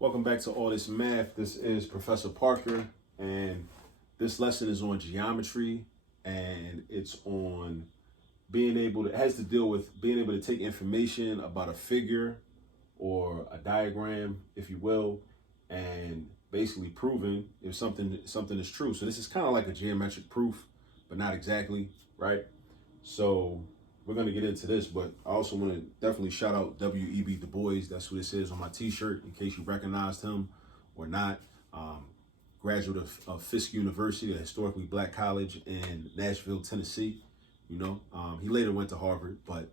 Welcome back to All This Math. This is Professor Parker, and this lesson is on geometry, and it's on it has to deal with being able to take information about a figure or a diagram, if you will, and basically proving if something is true. So this is kind of like a geometric proof, but not exactly, right? So we're going to get into this, but I also want to definitely shout out W.E.B. Du Bois. That's who this is on my t-shirt, in case you recognized him or not. Graduate of Fisk University, a historically black college in Nashville, Tennessee. He later went to Harvard, but,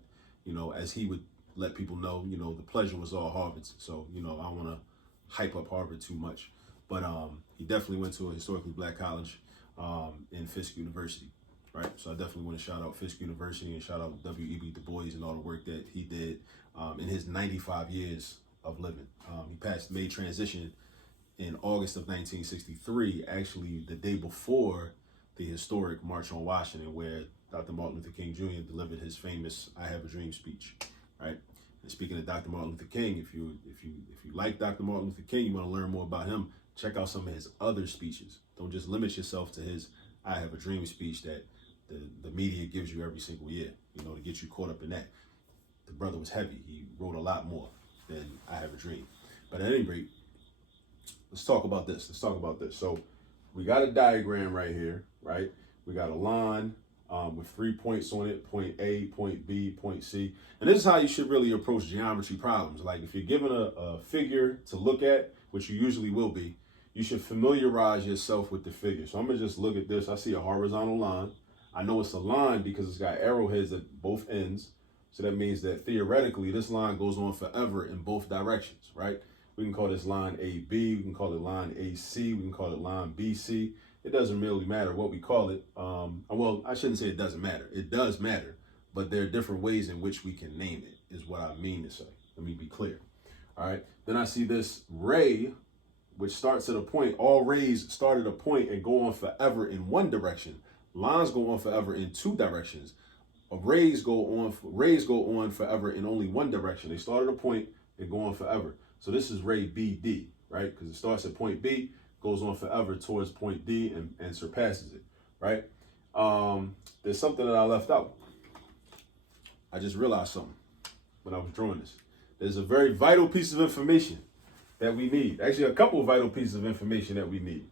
as he would let people know, the pleasure was all Harvard's. So, I don't want to hype up Harvard too much, but he definitely went to a historically black college in Fisk University. Right, so I definitely want to shout out Fisk University and shout out W.E.B. Du Bois and all the work that he did in his 95 years of living. He made transition in August of 1963, actually the day before the historic March on Washington, where Dr. Martin Luther King Jr. delivered his famous "I Have a Dream" speech. Right, and speaking of Dr. Martin Luther King, if you like Dr. Martin Luther King, you want to learn more about him, check out some of his other speeches. Don't just limit yourself to his "I Have a Dream" speech that the media gives you every single year, to get you caught up in that. The brother was heavy. He wrote a lot more than "I Have a Dream." But at any rate, let's talk about this. So we got a diagram right here, right? We got a line with 3 points on it, point A, point B, point C. And this is how you should really approach geometry problems. Like if you're given a figure to look at, which you usually will be, you should familiarize yourself with the figure. So I'm gonna just look at this. I see a horizontal line. I know it's a line because it's got arrowheads at both ends. So that means that theoretically, this line goes on forever in both directions, right? We can call this line AB, we can call it line AC, we can call it line BC. It doesn't really matter what we call it. Well, I shouldn't say it doesn't matter. It does matter, but there are different ways in which we can name it, is what I mean to say. Let me be clear. All right. Then I see this ray, which starts at a point. All rays start at a point and go on forever in one direction. Lines go on forever in two directions. Rays go on forever in only one direction. They start at a point and go on forever. So this is ray BD, right? Because it starts at point B, goes on forever towards point D and surpasses it, right? There's something that I left out. I just realized something when I was drawing this. There's a very vital piece of information that we need. Actually, a couple of vital pieces of information that we need.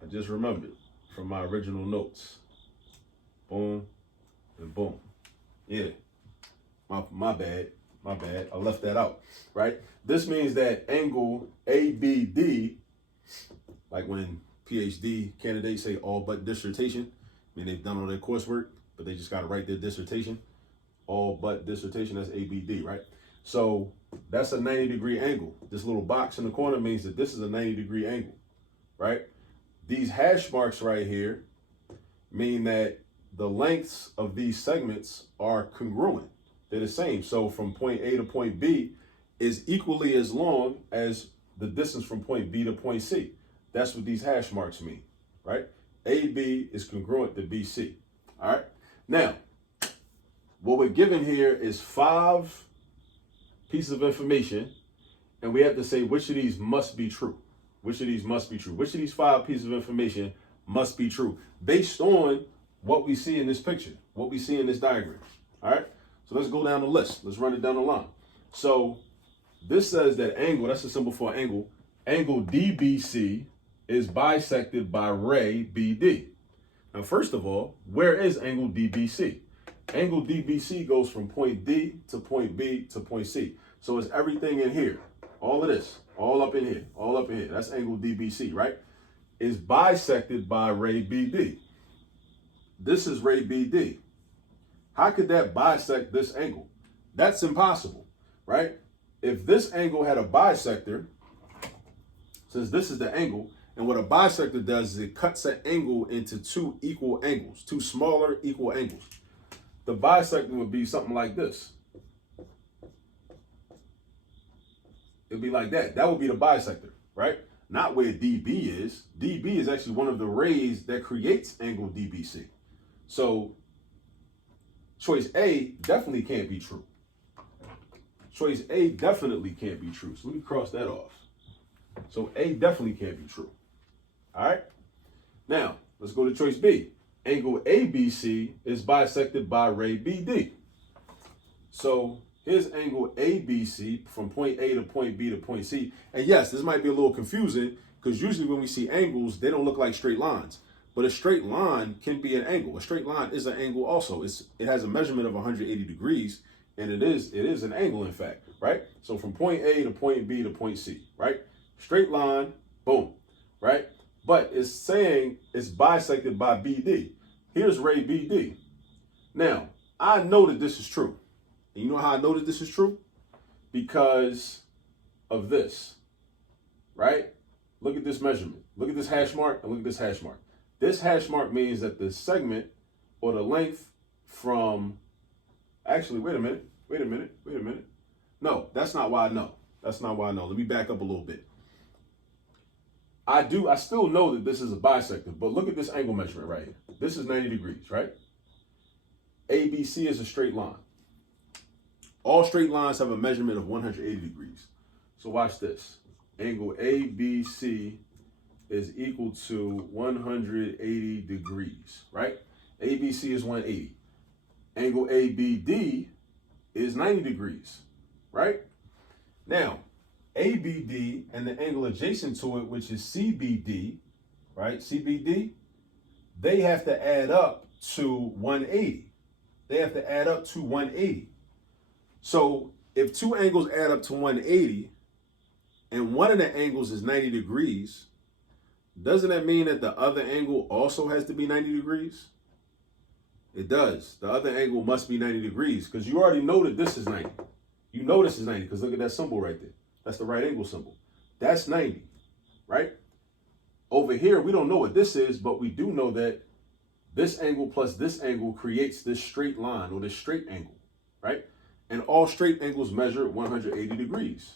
I just remembered from my original notes. Boom and boom. Yeah, my bad. I left that out, right? This means that angle ABD, like when PhD candidates say all but dissertation, I mean, they've done all their coursework, but they just got to write their dissertation. All but dissertation, that's ABD, right? So that's a 90-degree angle. This little box in the corner means that this is a 90-degree angle, right? These hash marks right here mean that the lengths of these segments are congruent. They're the same. So from point A to point B is equally as long as the distance from point B to point C. That's what these hash marks mean, right? AB is congruent to BC. All right. Now, what we're given here is 5 pieces of information, and we have to say which of these must be true. Which of these 5 pieces of information must be true based on what we see in this picture, what we see in this diagram. All right. So let's go down the list. Let's run it down the line. So this says that angle, that's a symbol for angle DBC is bisected by ray BD. Now, first of all, where is angle DBC? Angle DBC goes from point D to point B to point C. So it's everything in here. All of this, all up in here. That's angle DBC, right? Is bisected by ray BD. This is ray BD. How could that bisect this angle? That's impossible, right? If this angle had a bisector, since this is the angle, and what a bisector does is it cuts an angle into 2 equal angles, 2 smaller equal angles. The bisector would be something like this. It'd be like that. That would be the bisector, right? Not where DB is. DB is actually one of the rays that creates angle DBC. So choice A definitely can't be true. choice A definitely can't be true. So let me cross that off. So A definitely can't be true. All right. Now, let's go to choice B. Angle ABC is bisected by ray BD. So here's angle ABC from point A to point B to point C. And yes, this might be a little confusing because usually when we see angles, they don't look like straight lines. But a straight line can be an angle. A straight line is an angle also. It has a measurement of 180 degrees, and it is an angle, in fact, right? So from point A to point B to point C, right? Straight line, boom, right? But it's saying it's bisected by BD. Here's ray BD. Now, I know that this is true. And you know how I know that this is true? Because of this, right? Look at this measurement. Look at this hash mark and look at this hash mark. This hash mark means that the segment or the length from, actually, wait a minute. No, that's not why I know. That's not why I know. Let me back up a little bit. I still know that this is a bisector, but look at this angle measurement right here. This is 90 degrees, right? ABC is a straight line. All straight lines have a measurement of 180 degrees. So watch this. Angle ABC is equal to 180 degrees, right? ABC is 180. Angle ABD is 90 degrees, right? Now, ABD and the angle adjacent to it, which is CBD, right? CBD, they have to add up to 180. They have to add up to 180. So if two angles add up to 180 and one of the angles is 90 degrees, doesn't that mean that the other angle also has to be 90 degrees? It does. The other angle must be 90 degrees because you already know that this is 90. You know this is 90 because look at that symbol right there. That's the right angle symbol. That's 90, right? Over here, we don't know what this is, but we do know that this angle plus this angle creates this straight line or this straight angle, right? And all straight angles measure 180 degrees.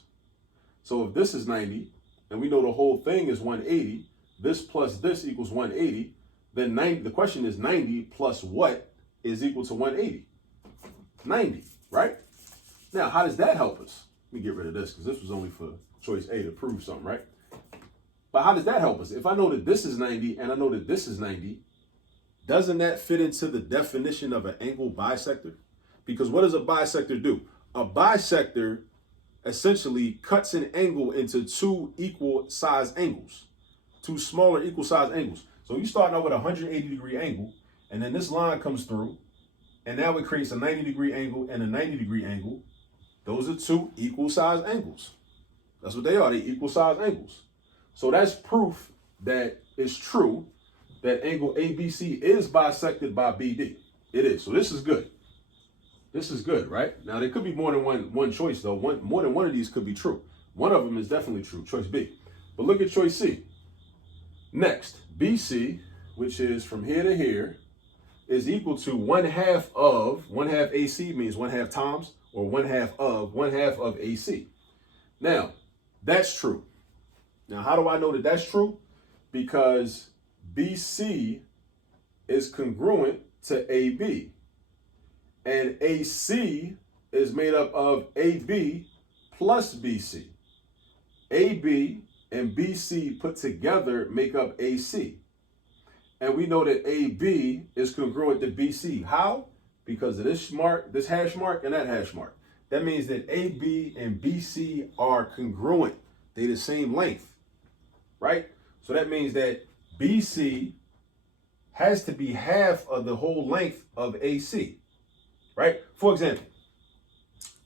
So if this is 90, and we know the whole thing is 180, this plus this equals 180, then 90, the question is 90 plus what is equal to 180? 90, right? Now, how does that help us? Let me get rid of this because this was only for choice A to prove something, right? But how does that help us? If I know that this is 90 and I know that this is 90, doesn't that fit into the definition of an angle bisector? Because what does a bisector do? A bisector essentially cuts an angle into two equal size angles, two smaller equal size angles. So you starting out with a 180 degree angle, and then this line comes through, and now it creates a 90 degree angle and a 90 degree angle. Those are two equal size angles. That's what they are. They equal size angles. So that's proof that it's true that angle ABC is bisected by BD. It is. So this is good. This is good, right? Now, there could be more than one choice, though. More than one of these could be true. One of them is definitely true, choice B. But look at choice C. Next, BC, which is from here to here, is equal to 1/2 of, 1/2 AC means 1/2 times, or 1/2 of AC. Now, that's true. Now, how do I know that that's true? Because BC is congruent to AB. And AC is made up of AB plus BC. AB and BC put together make up AC. And we know that AB is congruent to BC. How? Because of this mark, this hash mark, and that hash mark. That means that AB and BC are congruent. They're the same length, right? So that means that BC has to be half of the whole length of AC, right? For example,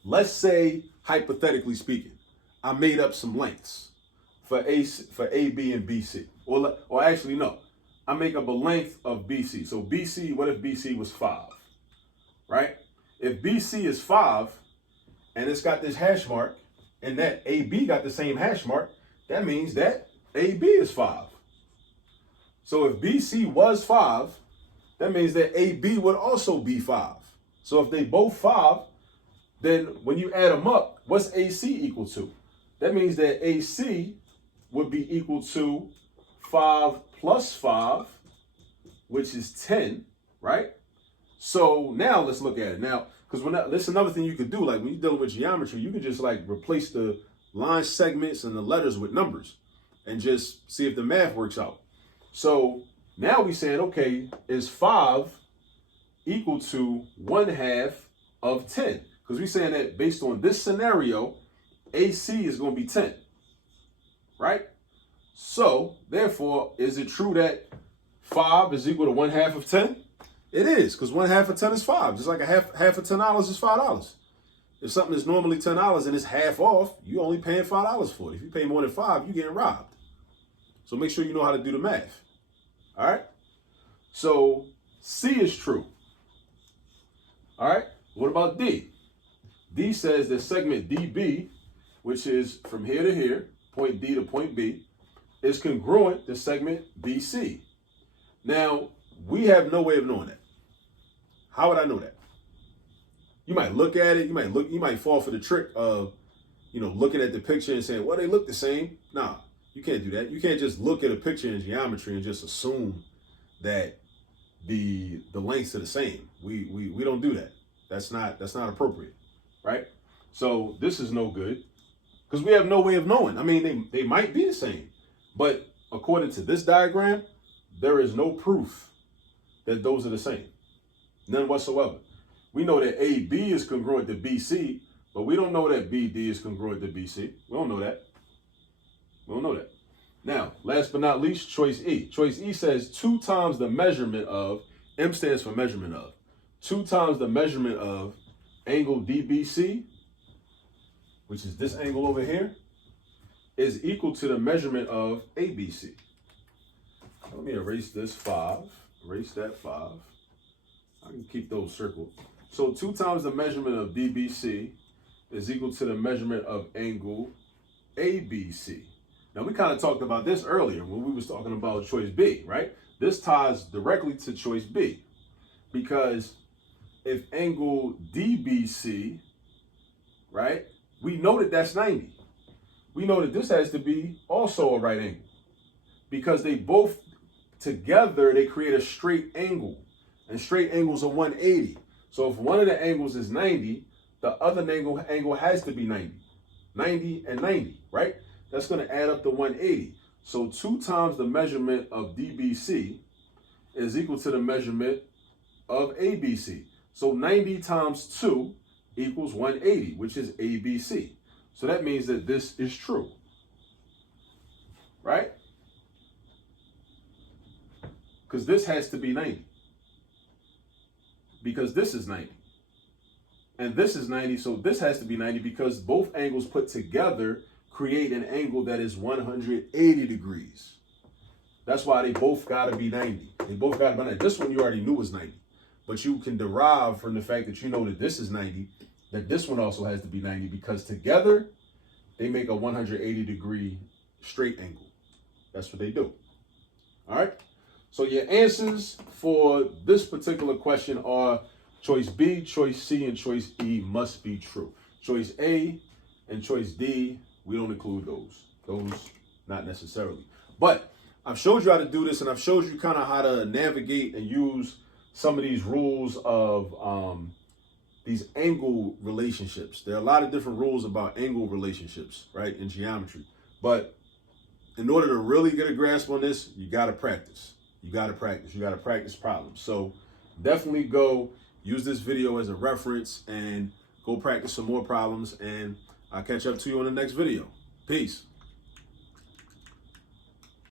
let's say, hypothetically speaking, I made up some lengths for AB and BC. Or actually, no. I make up a length of BC. So BC, what if BC was 5? Right? If BC is 5 and it's got this hash mark and that AB got the same hash mark, that means that AB is 5. So if BC was 5, that means that AB would also be 5. So if they both 5, then when you add them up, what's AC equal to? That means that AC would be equal to 5 plus 5, which is 10, right? So now let's look at it. Now, Because that's another thing you could do. Like when you're dealing with geometry, you can just like replace the line segments and the letters with numbers and just see if the math works out. So now we're saying, okay, is 5 equal to 1/2 of 10? Because we're saying that based on this scenario, AC is going to be 10, right? So therefore, is it true that 5 is equal to 1/2 of 10? It is, because 1/2 of 10 is 5. Just like half of $10 is $5. If something is normally $10 and it's half off, you only paying $5 for it. If you pay more than 5, you're getting robbed. So make sure you know how to do the math. All right. So C is true. All right. What about D? D says that segment DB, which is from here to here, point D to point B, is congruent to segment BC. Now, we have no way of knowing that. How would I know that? You might look at it, you might fall for the trick of, looking at the picture and saying, well, they look the same. Nah, you can't do that. You can't just look at a picture in geometry and just assume that the lengths are the same. We don't do that. That's not appropriate, right? So this is no good because we have no way of knowing. I mean, they might be the same, but according to this diagram, there is no proof that those are the same. None whatsoever. We know that AB is congruent to BC, but we don't know that BD is congruent to BC. We don't know that. We don't know that. Now, last but not least, choice E. Choice E says 2 times the measurement of, M stands for measurement of, 2 times the measurement of angle DBC, which is this angle over here, is equal to the measurement of ABC. Let me erase this 5, erase that 5. I can keep those circled. So 2 times the measurement of DBC is equal to the measurement of angle ABC. Now we kind of talked about this earlier when we was talking about choice B, right? This ties directly to choice B because if angle DBC, right, we know that that's 90. We know that this has to be also a right angle because they both together, they create a straight angle. And straight angles are 180. So if one of the angles is 90, the other angle has to be 90. 90 and 90, right? That's going to add up to 180. So 2 times the measurement of DBC is equal to the measurement of ABC. So 90 times 2 equals 180, which is ABC. So that means that this is true, right? Because this has to be 90. Because this is 90. And this is 90, so this has to be 90 because both angles put together create an angle that is 180 degrees. That's why they both got to be 90. They both got to be 90. This one you already knew was 90. But you can derive from the fact that you know that this is 90, that this one also has to be 90 because together they make a 180 degree straight angle. That's what they do. All right. So your answers for this particular question are choice B, choice C, and choice E must be true. Choice A and choice D, we don't include those. Those, not necessarily. But I've showed you how to do this, and I've showed you kind of how to navigate and use some of these rules of these angle relationships. There are a lot of different rules about angle relationships, right, in geometry. But in order to really get a grasp on this, you got to practice. You got to practice. You got to practice problems. So definitely go use this video as a reference and go practice some more problems. And I'll catch up to you on the next video. Peace.